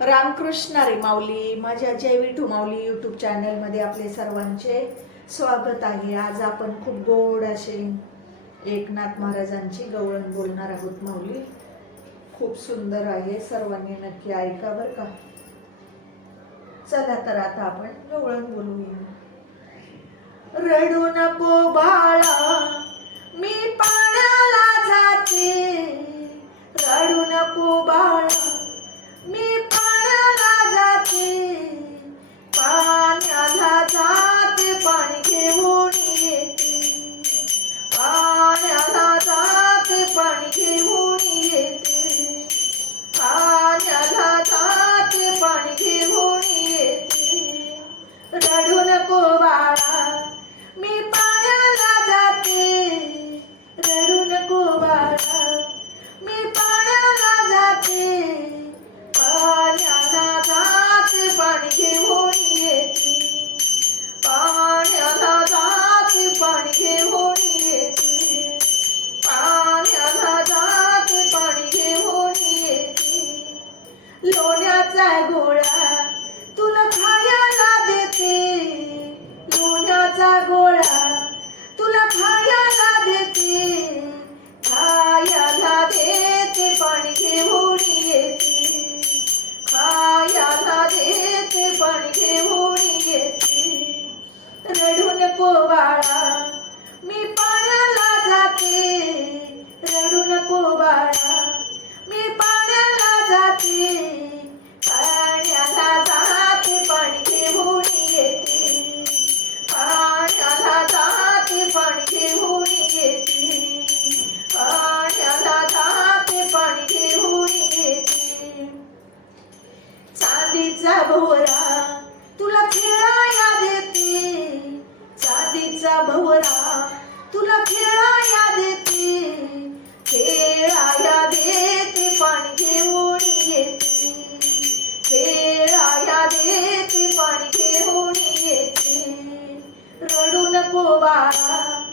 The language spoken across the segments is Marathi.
रामकृष्ण रे माऊली माझ्या जय विठू माऊली यूट्यूब चॅनलमध्ये आपले सर्वांचे स्वागत आहे. आज आपण खूप गोड असे एकनाथ महाराजांची गवळण बोलणार आहोत माऊली. खूप सुंदर आहे. सर्वांनी नक्की ऐका बरं का. चला तर आता आपण गवळण बोलूया. रडू नको बाळा मी पाण्याला जाते. रडू नको बाळा. चांदीचा भोवरा तुला खेळाया देते. चांदीचा भोवरा तुला खेळाया देते. खेळाया देते पाणी घेऊन येते. खेळाया देते पाणी घेऊन येते. रडू नको बाळा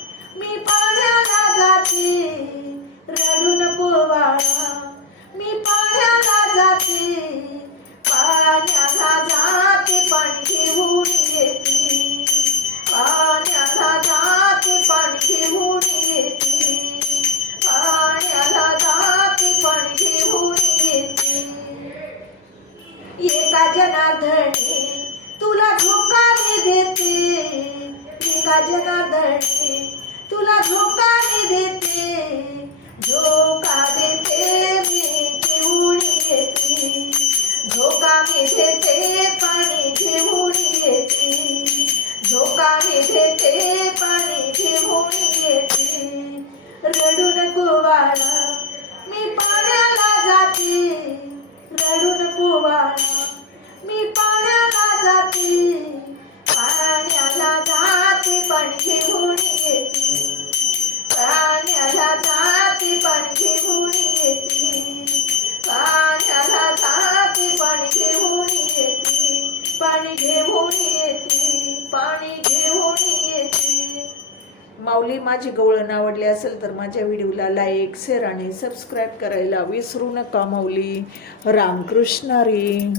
एका धरते तुला धोका मी देते धोका देते मी पिवळी घेऊन येते. पाण्याला जाते पाणी घेऊन येते. पाण्याला जाते पाणी घेऊन येते. पाणी घेऊन येते पाणी घेऊन येते. माऊली माझी गवळण आवडली असेल तर माझ्या व्हिडिओला लाईक शेअर आणि सबस्क्राईब करायला विसरू नका माऊली. रामकृष्ण रे.